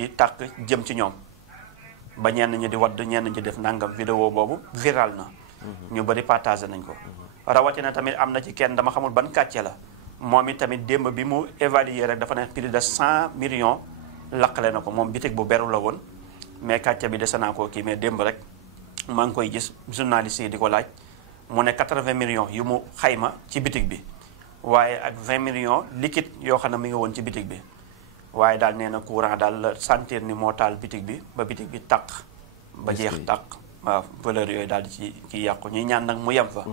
tàkk jëm ci ñoom ba ñenn ñi di wadd ñenn ñi def nangam vidéo boobu viral na ñu bëri partagé nañ ko rawatina tamit am na ci kenn dama xamul ban kàcce la moom it tamit démb bi mu évaluer rek dafa ne plus de 100 millions laqale na ko moom bitig bu beru la woon mais kàcce bi dese naa koo kii mais démb rek maa ngi koy gis journaliste yi di ko laaj mu ne 80 millions yu mu xayma ci bitig bi waaye ak 20 millions liquide yoo xam ne mi ngi woon ci bitig bi waaye daal nee na courant daal la sentir ni moo taal bitig bi ba bitig bi tàq ba jeex tàq waaw valeur yooyu daal di ci yàqu ñuy ñaan nag mu yem fa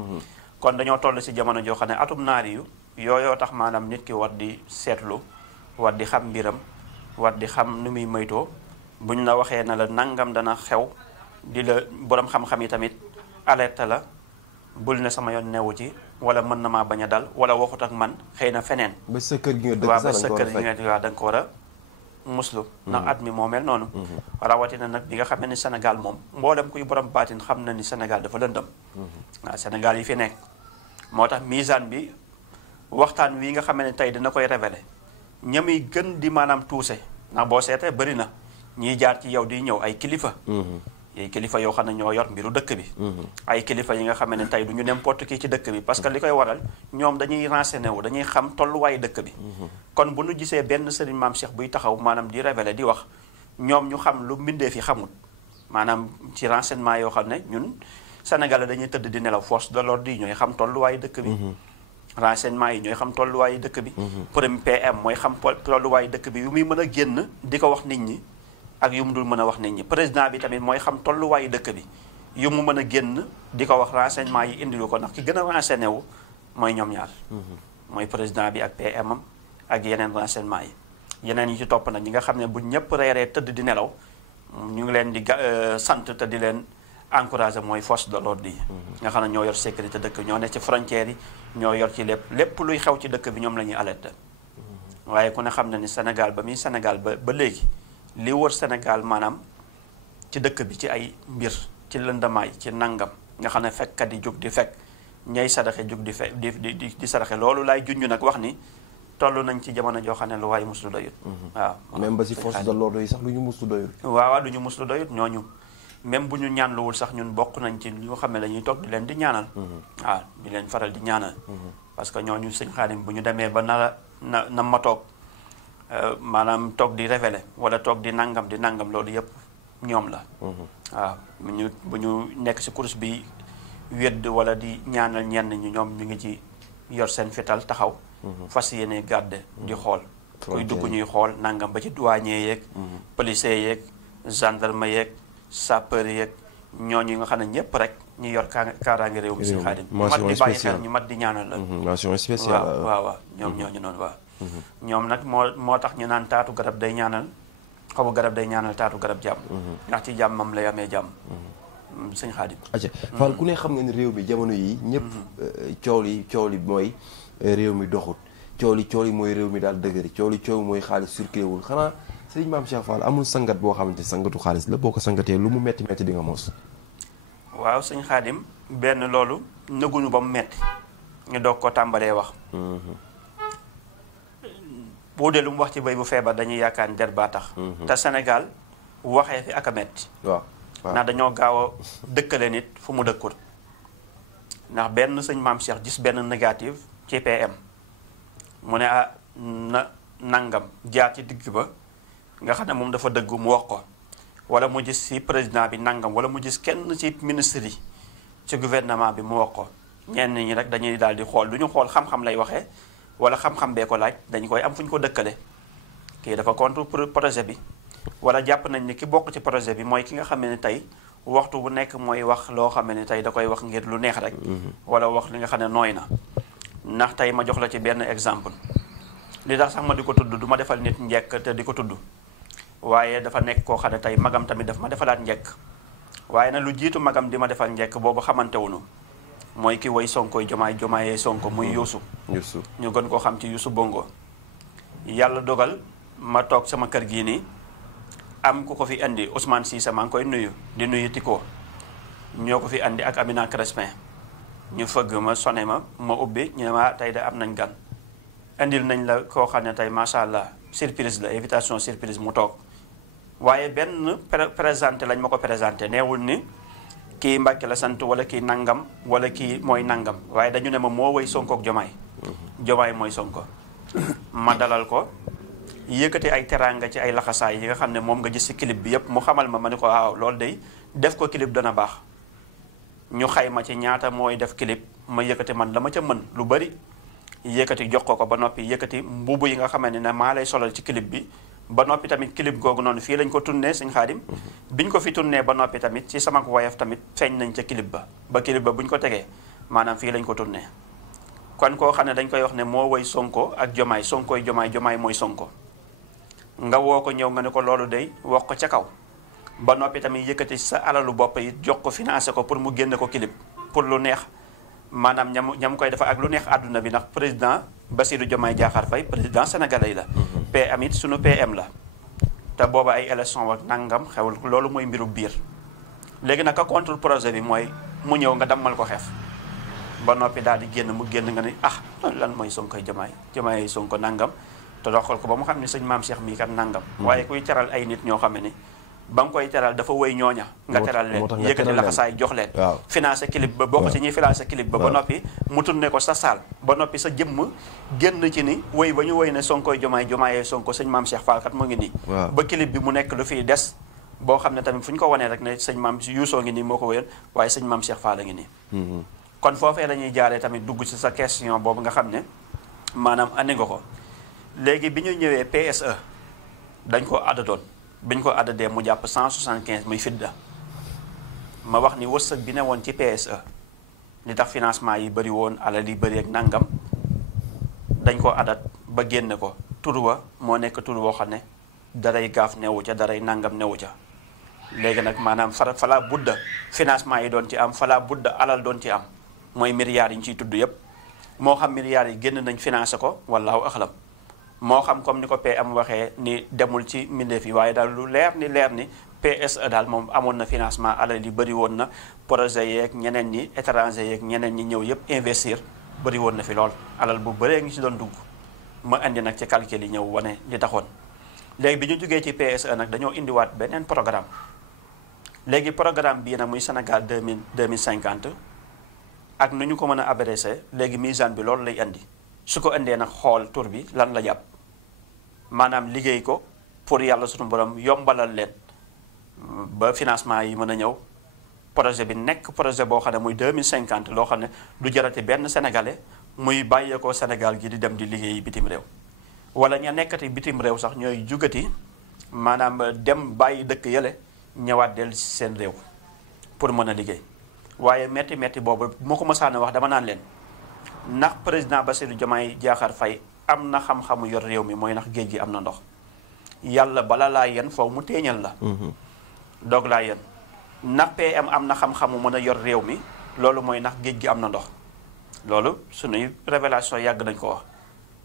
kon dañoo toll si jamono joo xam ne atum naari yu yooyoo tax maanaam nit ki war di seetlu war di xam mbiram war di xam nu muy moytoo buñ la waxee na la nangam dana xew di la borom xam-xam yi tamit alerte la bul ne sama yoon newu ci wala mën na maa bañ a dal wala waxut ak man xëy na feneen. ba sa kër gi nga dëkk waaw ba sa kër gi nga dëkk da nga ko war a muslu. ndax at mi moo mel noonu. rawatina nag bi nga xam ne Sénégal moom mboolem kuy borom baatin xam na ni Sénégal dafa lëndëm. waaw Sénégal yi fi nekk. moo tax misaan bi waxtaan wi nga xam ne tey dina koy révélé ñamuy gën di maanaam tuuse ndax boo seetee bëri na ñiy jaar ci yow di ñëw ay kilifa. ay kilifa yoo xam ne ñoo yor mbiru dëkk bi ay kilifa yi nga xam ne tey du ñu n'importe qui ci dëkk bi parce que li koy waral ñoom dañuy renseigné wu dañuy xam tolluwaayu dëkk bi kon bu ñu gisee benn sëriñ maam Cheikh buy taxaw maanaam di révélé di wax ñoom ñu xam lu mbindee fi xamul maanaam ci renseignement yoo xam ne ñun Sénégalais dañuy tëdd di nelaw force de l'ordre yi ñooy xam tolluwaayu dëkk bi renseignement yi ñooy xam tolluwaayu dëkk bi premier PM mooy xam tolluwaayu dëkk bi yu muy mën a génn di ko wax nit ñi ak yu mu dul mën a wax nit ñi président bi tamit mooy xam tolluwaayu dëkk bi yu mu mën a génn di ko wax renseignement yi indilu ko ndax ki gën a renseigné wu mooy ñoom ñaar mooy président bi ak PM am ak yeneen renseignement yi yeneen yi ci topp nag ñi nga xam ne bu ñëpp reeree tëdd di nelaw ñu ngi leen di sant te di leen encouragé mooy force de l'ordre yi nga xam ne ñoo yor sécurité dëkk ñoo ne ci frontières yi ñoo yor ci lépp luy xew ci dëkk bi ñoom la ñuy alerté waaye ku ne xam ne ni Sénégal ba muy Sénégal ba léegi li wër Sénégal maanaam ci dëkk bi ci ay mbir ci lëndamaay ci nangam nga xam ne fekkkat yi jóg di fekk ñay sadaxe jóg di fekk di sadaxe loolu laay junj nag wax ni toll nañ ci jamono joo xam ne lu waaye muslu doyut waaw même ba si force de l'ordre yi sax lu ñu muslu doyut waaw lu ñu muslu doyut ñooñu même bu ñu ñaanluwul sax ñun bokk nañ ci ñoo xam ne dañuy toog di leen di ñaanal waaw di leen faral di ñaanal parce que ñooñu sëñ Xaadim bu ñu demee ba na ma toog maanaam toog di révélé wala toog di nangam loolu yëpp ñoom la waaw bu ñu nekk ci course bi wedd wala di ñaanal ñenn ñi ñoom ñu ngi ci yor seen fital taxaw fas yéene garde di xool kuy dugg ñuy xool nangam ba ci douanier yeeg policier yeeg gendarme yeeg sapeur yeeg ñooñu nga xam ne ñëpp rek ñu yor kaaraange réew mi si Xaadim ñu mat di bàyyi xel ñu mat di ñaanal la mention spéciale waaw ñoom ñooñu noonu waaw ñoom nag moo tax ñu naan taatu garab day ñaanal xobu garab day ñaanal taatu garab jàmm ndax ci jàmmam lay amee jàmm sëñ Xaadim acca Fall ku ne xam nga ni réew mi jamono yi ñëpp coow li mooy réew mi doxut coow li mooy réew mi daal dëgëri coow mooy xaalis circulé wul xanaa sëñ Maam Cheikh Fall amul sangat boo xamante sangatu xaalis la boo ko sangatee lu mu metti di nga mos waaw sëñ Xaadim benn loolu nëguñu ba mu metti ñu doog ko tàmbalee wax boo dee lu mu wax ci béy bu feebar dañuy yaakaar ni der baa tax te Sénégal waxee fi ak a metti waaw ndax dañoo gaaw a dëkkale nit fu mu dëkkul ndax benn sëñ Maam Cheikh gis benn négative ci PM mu ne na nangam jaar ci digg ba nga xam ne moom dafa dëggu mu wax ko wala mu gis ci président bi nangam wala mu gis kenn ci ministre yi ci gouvernement bi mu wax ko ñenn ñi rek dañuy daal di xool du ñu xool xam-xam lay waxee wala xam-xam bee ko laaj dañu koy am fu ñu ko dëkkale kii dafa contre projet bi wala jàpp nañ ni ki bokk ci projet bi mooy ki nga xam ne tey waxtu bu nekk mooy wax loo xam ne tey da koy wax ngir lu neex rek wala wax li nga xam ne nooy na ndax tey ma jox la ci benn exemple li tax sax ma di ko tudd du ma defal nit njekk te di ko tudd waaye dafa nekk koo xam ne tey magam tamit daf ma defalaat njekk waaye nag lu jiitu magam di ma defal njekk boobu xamante wuñu mooy ki woy Sonkoy jomaayee Sonko muy Youssou ñu gën koo xam ci Youssou Bongo yàlla dogal ma toog sama kër gii nii am ku ko fi indi Ousmane Cissé maa ngi koy nuyu di nuyu Tiko ñoo ko fi indi ak Amina Crespin ñu fëgg ma sone ma ubbi ñu ne ma tey de am nañ gan indil nañ la koo xam ne tey macha allah surprise la invitation surprise mu toog waaye benn présenté lañ ma ko présenté neewul ni kii Mbàkke la sant wala kii nangam wala kii mooy nangam waaye dañu ne ma moo woy Sonko ak Jomaay Jomaay mooy Sonko ma dalal ko yëkkati ay teraanga ci ay laxasaay yi nga xam ne moom nga gis ci clip bi yépp mu xamal ma ni ko waaw loolu day def ko clip dana baax ñu xayma ci ñaata mooy def clip ma yëkkati man la ma ca mën lu bari yëkkati jox ko ba noppi yëkkati mbubu yi nga xamante ne maa lay solal ci clip bi ba noppi tamit clip googu noonu fii lañ ko tourné Sëñ Xaadim biñ ko fi tourné ba noppi tamit ci sama woyof tamit feeñ nañ ca clip ba clip ba buñ ko tegee maanaam fii lañ ko tourné kon koo xam ne dañ koy wax ne moo woy Sonko ak Jomaay Sonkooy Jomaay Jomaay mooy Sonko nga woo ko ñëw nga ne ko loolu day wax ko ca kaw ba noppi tamit yëkkati sa alalu bopp yi jox ko financé ko pour mu génne ko clip pour lu neex maanaam ñam koy defa ak lu neex àdduna bi ndax président Bassirou Diomaye Diakhar Faye président sénégalais la PM it sunu PM la te booba ay élection ak nangam xewul loolu mooy mbiru biir léegi nag ka contre projet bi mooy mu ñëw nga dammal ko xef ba noppi daal di génn mu génn nga ni lan mooy Sonkoy Jomaay Sonko nangam te doxal ko ba mu xam ne sëñ maam Cheikh mii kat nangam waaye kuy teral ay nit ñoo xam ne ni ba nga koy teral dafa wëy ñooña nga teral leen yëkkati laxasaay jox leen financé clip ba bokk ci ñuy financé clip ba noppi mu tourné ko sa saal ba noppi sa jëmm génn ci ni wëy ba ñu wëy ne Sonkoy Jomaay Jomaayee Sonko sëñ maam Cheikh Fall kat mu ngi nii ba clip bi mu nekk lu fiy des boo xam ne tamit fu ñu ko wanee rek ne sëñ maam Youssou ngi nii moo ko wéyoon waaye sëñ maam Cheikh Fall a ngi nii kon foofee la ñuy jaaree tamit dugg ci sa question boobu nga xam ne maanaam andi nga ko léegi bi ñu ñëwee PSE dañ ko addatoon bi ñu ko addadee mu jàpp 175 muy fidda ma wax ni wërsëg bi ne woon ci PSE li tax financement yi bëri woon alal yi bëri ak nangam dañ ko adat ba génne ko tur wa moo nekk tur woo xam ne daray gaaf newu ca daray nangam newu ca léegi nag maanaam fala budda financement yi doon ci am fala budda alal doon ci am mooy milliards yi ñu ciy tudd yépp moo xam milliards yi génn nañ financé ko wallaahu axlam moo xam comme ni ko PM waxee ni demul ci mbindeef yi waaye daal lu leer ni PSE daal moom amoon na financement alal yi bëri woon na projet yeeg ñeneen ñi étranger yeeg ñeneen ñi ñëw yépp investir bëri woon na fi lool alal bu bëree ngi ci doon dugg ma indi nag ci calcul yi ñëw wane li taxoon léegi bi ñu jógee ci PSE nag dañoo indiwaat beneen programme léegi programme bii nag muy Sénégal 2050 ak nu ñu ko mën a adressé léegi misaan bi loolu lay indi su ko indee nag xool tur bi lan la jàpp maanaam liggéey ko pour yàlla suñu borom yombalal leen ba financement yi mën a ñëw projet bi nekk projet boo xam ne muy 2050 loo xam ne du jarati benn sénégalais muy bàyyeekoo Sénégal gi di dem di liggéeyi bitim réew wala ña nekkati bitim réew sax ñooy jugati maanaam dem bàyyi dëkk yële ñëwaat dellu si seen réew pour mën a liggéey waaye metti boobu moo ko mësaan a wax dama naan leen ndax président Bassirou Diomaye Diakhar Faye am na xam-xamu yor réew mi mooy ndax géej gi am na ndox yàlla bala laa yen foofu mu téeñal la doog laa yen ndax PM am na xam-xamu mën a yor réew mi loolu mooy ndax géej gi am na ndox loolu suñuy révélation yàgg nañ ko wax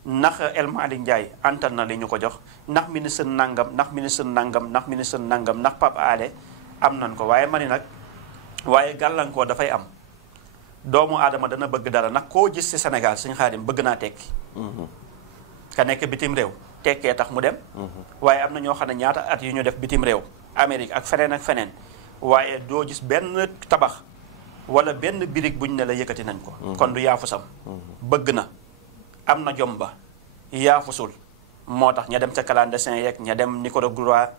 ndax El Malick Ndiaye antan na li ñu ko jox ndax ministre nangam ndax ministre nangam ndax ministre nangam ndax Pape Alé am nañ ko waaye ma ni nag waaye gàllankoor dafay am doomu aadama dana bëgg dara nag koo gis ci Sénégal Sëñ Xaadim bëgg naa tekki ka nekk bitim réew tekkee tax mu dem waaye am na ñoo xam ne ñaata at yu ñu def bitim réew Amérique ak feneen waaye doo gis benn tabax wala benn birig buñ ne la yëkkati nañ ko kon du yaafusam bëgg na am na jom ba yaafusul moo tax ña dem ca clandestin yeeg ña dem Nicaragua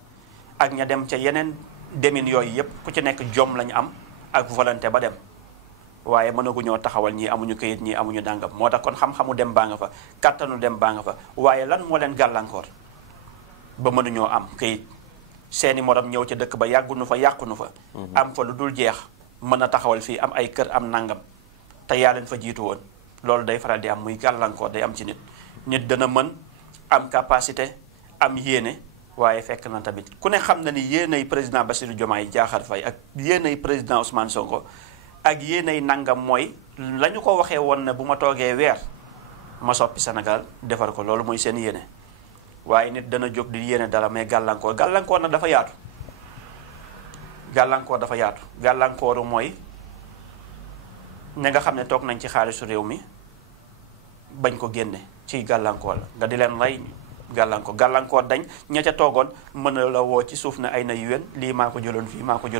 ak ña dem ca yeneen demin yooyu yépp ku ci nekk jom lañu am ak volonté ba dem waaye mënaguñoo taxawal ñii amuñu këyit ñii amuñu dàngam moo tax kon xam-xamu dem baa nga fa kàttanu dem baa nga fa waaye lan moo leen gàllankoor ba mënuñoo am këyit seeni morom ñëw ca dëkk ba yàggunu fa yàqunu fa am fa lu dul jeex mën a taxawal fii am ay kër am nangam te yaa leen fa jiitu woon loolu day faral di am muy gàllankoor day am ci nit dana mën am capacité am yéene waaye fekk na tamit ku ne xam na ni yéenay président Bassirou Diomaye Diakhar Faye ak yéenay président Ousmane Sonko ak yéenay nangam mooy la ñu ko waxee woon ne bu ma toogee weer ma soppi Sénégal defar ko loolu mooy seen yéene waaye nit dana jóg di yéene dara mais gàllankoor nag dafa yaatu gàllankooru mooy ña nga xam ne toog nañ ci xaalisu réew mi bañ ko génne ci gàllankoor la nga di leen rey gàllankoor dañ ña ca toogoon mën a la woo ci suuf na ay na yuwén lii maa ko jëloon fii maa ko jëloon